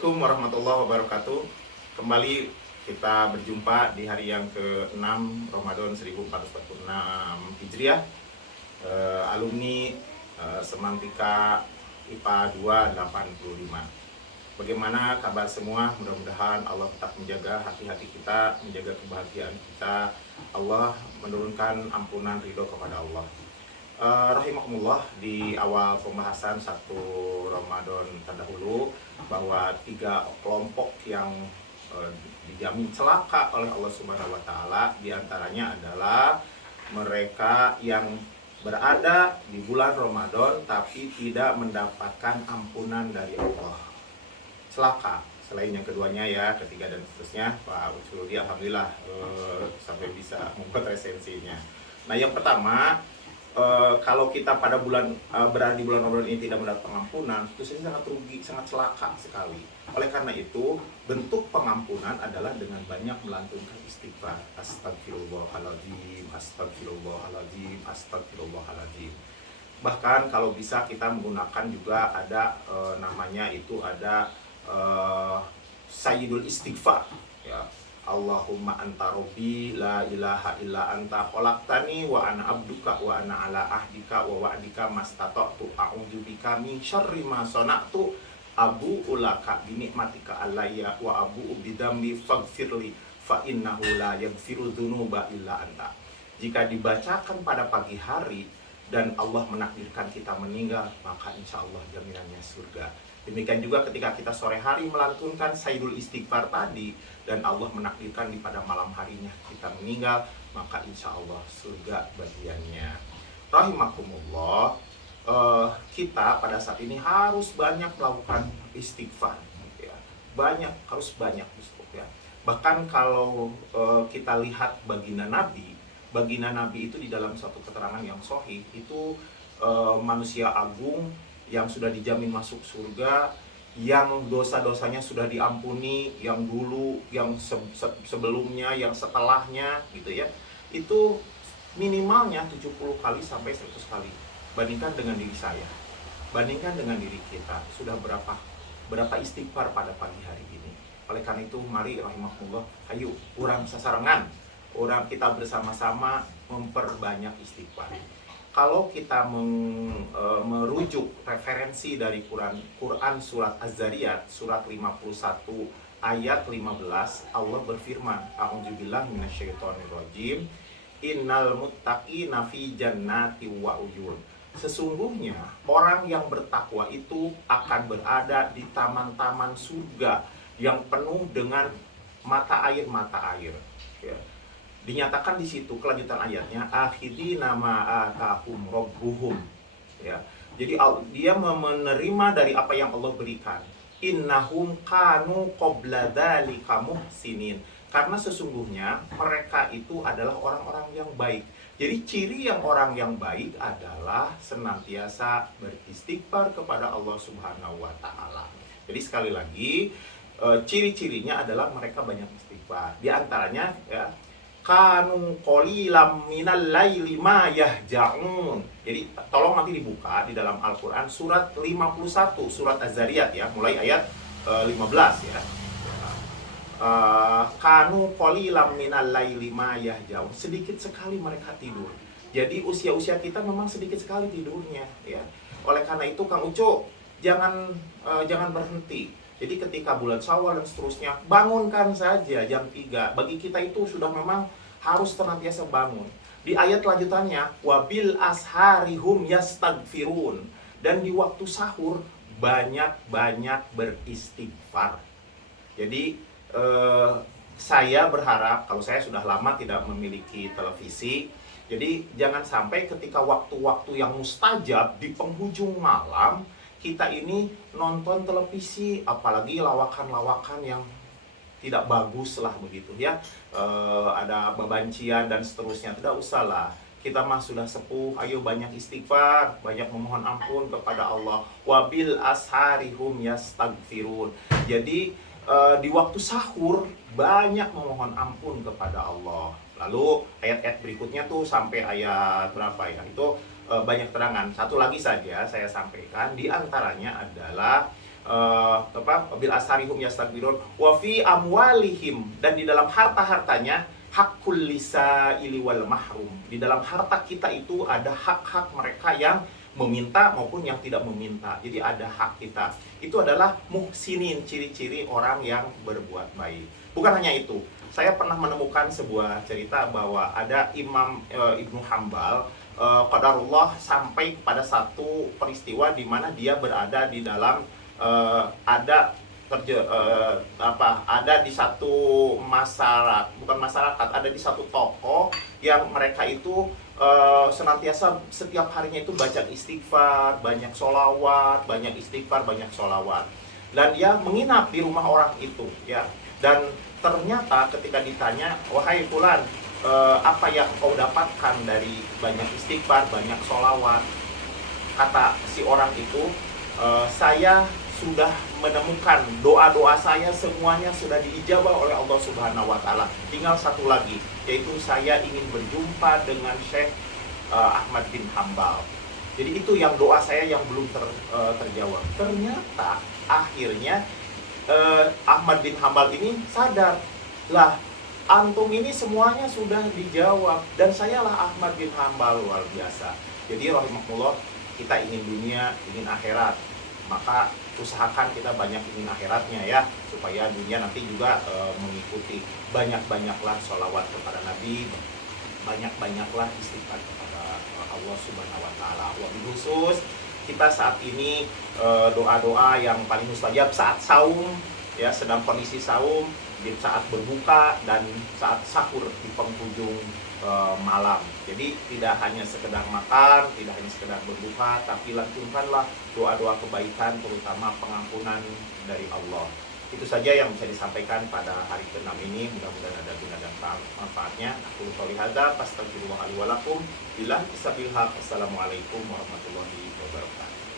Assalamualaikum warahmatullahi wabarakatuh. Kembali kita berjumpa di hari yang ke-6 Ramadan 1446 Hijriah. Alumni Semantika IPA 285. Bagaimana kabar semua? Mudah-mudahan Allah tetap menjaga hati-hati kita, menjaga kebahagiaan kita. Allah menurunkan ampunan ridho kepada Allah. Rahimakumullah, di awal pembahasan satu Ramadan terdahulu bahwa 3 kelompok yang dijamin celaka oleh Allah Subhanahu wa taala, diantaranya adalah mereka yang berada di bulan Ramadan tapi tidak mendapatkan ampunan dari Allah. Celaka. Selain yang keduanya ya, ketiga dan seterusnya, Pak Ucudi alhamdulillah sampai bisa membuat resensinya. Nah, yang pertama, kalau kita pada berada di bulan Ramadan ini tidak mendapat pengampunan, itu sangat rugi, sangat celaka sekali. Oleh karena itu, bentuk pengampunan adalah dengan banyak melantunkan istighfar. Astagfirullahaladzim, astagfirullahaladzim, astagfirullahaladzim. Bahkan kalau bisa kita menggunakan juga ada namanya itu ada Sayyidul Istighfar, ya. Allahumma anta robbi la ilaha illa anta khalaqtani wa ana abduka wa ana ala ahdika wa wa'dika mastata'tu a'udzubika min syarri ma sana'tu abu'u laka bi ni'matika alayya wa abu'u bidambi faghfirli fa innahu la yaghfiru dzunuba illa anta. Jika dibacakan pada pagi hari dan Allah menakdirkan kita meninggal, maka insya Allah jaminannya surga. Demikian juga ketika kita sore hari melantunkan Sayyidul Istighfar tadi dan Allah menakdirkan di pada malam harinya kita meninggal, maka insya Allah surga bagiannya. Rahimakumullah, kita pada saat ini harus banyak melakukan istighfar, ya. Harus banyak ya. Bahkan kalau kita lihat baginda Nabi itu di dalam suatu keterangan yang sahih itu manusia agung yang sudah dijamin masuk surga, yang dosa-dosanya sudah diampuni, yang dulu, yang sebelumnya, yang setelahnya gitu ya. Itu minimalnya 70 kali sampai 100 kali. Bandingkan dengan diri saya. Bandingkan dengan diri kita. Sudah berapa istighfar pada pagi hari ini. Oleh karena itu mari rahimahullah, ayo urang sasarengan. Orang kita bersama-sama memperbanyak istighfar. Kalau kita merujuk referensi dari Quran surat Az-Zariyat surat 51 ayat 15, Allah berfirman, a'udzubillahi minasyaitonirrajim, innal muttaqina fi jannati wa uyun. Sesungguhnya orang yang bertakwa itu akan berada di taman-taman surga yang penuh dengan mata air ya. Dinyatakan di situ kelanjutan ayatnya, akhidina ma atahum rabbuhum, ya. Jadi dia menerima dari apa yang Allah berikan. Innahum kanu qabla dzalika muhsinin. Karena sesungguhnya mereka itu adalah orang-orang yang baik. Jadi ciri yang orang yang baik adalah senantiasa beristighfar kepada Allah Subhanahu wa taala. Jadi sekali lagi, ciri-cirinya adalah mereka banyak istighfar. Di antaranya ya, kanu qalilam minal laili ma yahja'un. Jadi tolong nanti dibuka di dalam Al-Qur'an surat 51 surat Az-Zariyat ya, mulai ayat 15 ya. Kanu qalilam minal laili ma yahja'un. Sedikit sekali mereka tidur. Jadi usia-usia kita memang sedikit sekali tidurnya ya. Oleh karena itu Kang Uco jangan berhenti. Jadi ketika bulan Syawal dan seterusnya, bangunkan saja jam 3. Bagi kita itu sudah memang harus senantiasa bangun. Di ayat lanjutannya, wabil asharihum yastaghfirun. Dan di waktu sahur banyak-banyak beristighfar. Jadi saya berharap, kalau saya sudah lama tidak memiliki televisi, jadi jangan sampai ketika waktu-waktu yang mustajab di penghujung malam kita ini nonton televisi, apalagi lawakan-lawakan yang tidak bagus lah begitu ya, ada bebancian dan seterusnya. Tidak usah lah, kita mah sudah sepuh, ayo banyak istighfar, banyak memohon ampun kepada Allah. Wabil asharihum yastaghfirun. Jadi di waktu sahur banyak memohon ampun kepada Allah. Lalu ayat-ayat berikutnya tuh sampai ayat berapa ya, itu banyak terangan. Satu lagi saja saya sampaikan, di antaranya adalah bil asharihum yastaghfirun wa fi amwalihim, dan di dalam harta-hartanya hakul lisaili wal mahrum. Di dalam harta kita itu ada hak-hak mereka yang meminta maupun yang tidak meminta. Jadi ada hak kita. Itu adalah muhsinin, ciri-ciri orang yang berbuat baik. Bukan hanya itu. Saya pernah menemukan sebuah cerita bahwa ada Imam Ibnu Hambal, qadarullah, sampai kepada satu peristiwa di mana dia berada di dalam ada di satu masyarakat, bukan masyarakat, ada di satu toko yang mereka itu senantiasa setiap harinya itu baca istighfar, banyak sholawat, banyak istighfar, banyak sholawat. Dan dia menginap di rumah orang itu, ya. Dan ternyata ketika ditanya, wahai fulan, apa yang kau dapatkan dari banyak istighfar, banyak sholawat? Kata si orang itu, saya sudah menemukan doa-doa saya semuanya sudah diijabah oleh Allah Subhanahu wa taala. Tinggal satu lagi, yaitu saya ingin berjumpa dengan Syekh Ahmad bin Hambal. Jadi itu yang doa saya yang belum terjawab. Ternyata akhirnya Ahmad bin Hambal ini sadar, lah antum ini semuanya sudah dijawab dan sayalah Ahmad bin Hambal. Luar biasa. Jadi rahimahullah, kita ingin dunia, ingin akhirat, maka usahakan kita banyak ingin akhiratnya ya, supaya dunia nanti juga mengikuti. Banyak-banyaklah sholawat kepada Nabi, banyak-banyaklah istighfar kepada Allah Subhanahu wa taala. Wabil khusus kita saat ini doa-doa yang paling mustajab saat saum, ya, sedang kondisi saum, di saat berbuka dan saat sahur di penghujung malam. Jadi tidak hanya sekedar makan, tidak hanya sekedar berbuka, tapi lantunkanlah doa-doa kebaikan, terutama pengampunan dari Allah. Itu saja yang bisa disampaikan pada hari ke-6 ini. Mudah-mudahan ada guna dan manfaatnya. Aku qouli hadza fastaghfirullaha li wa lakum. Billahi taufiq. Assalamualaikum warahmatullahi wabarakatuh.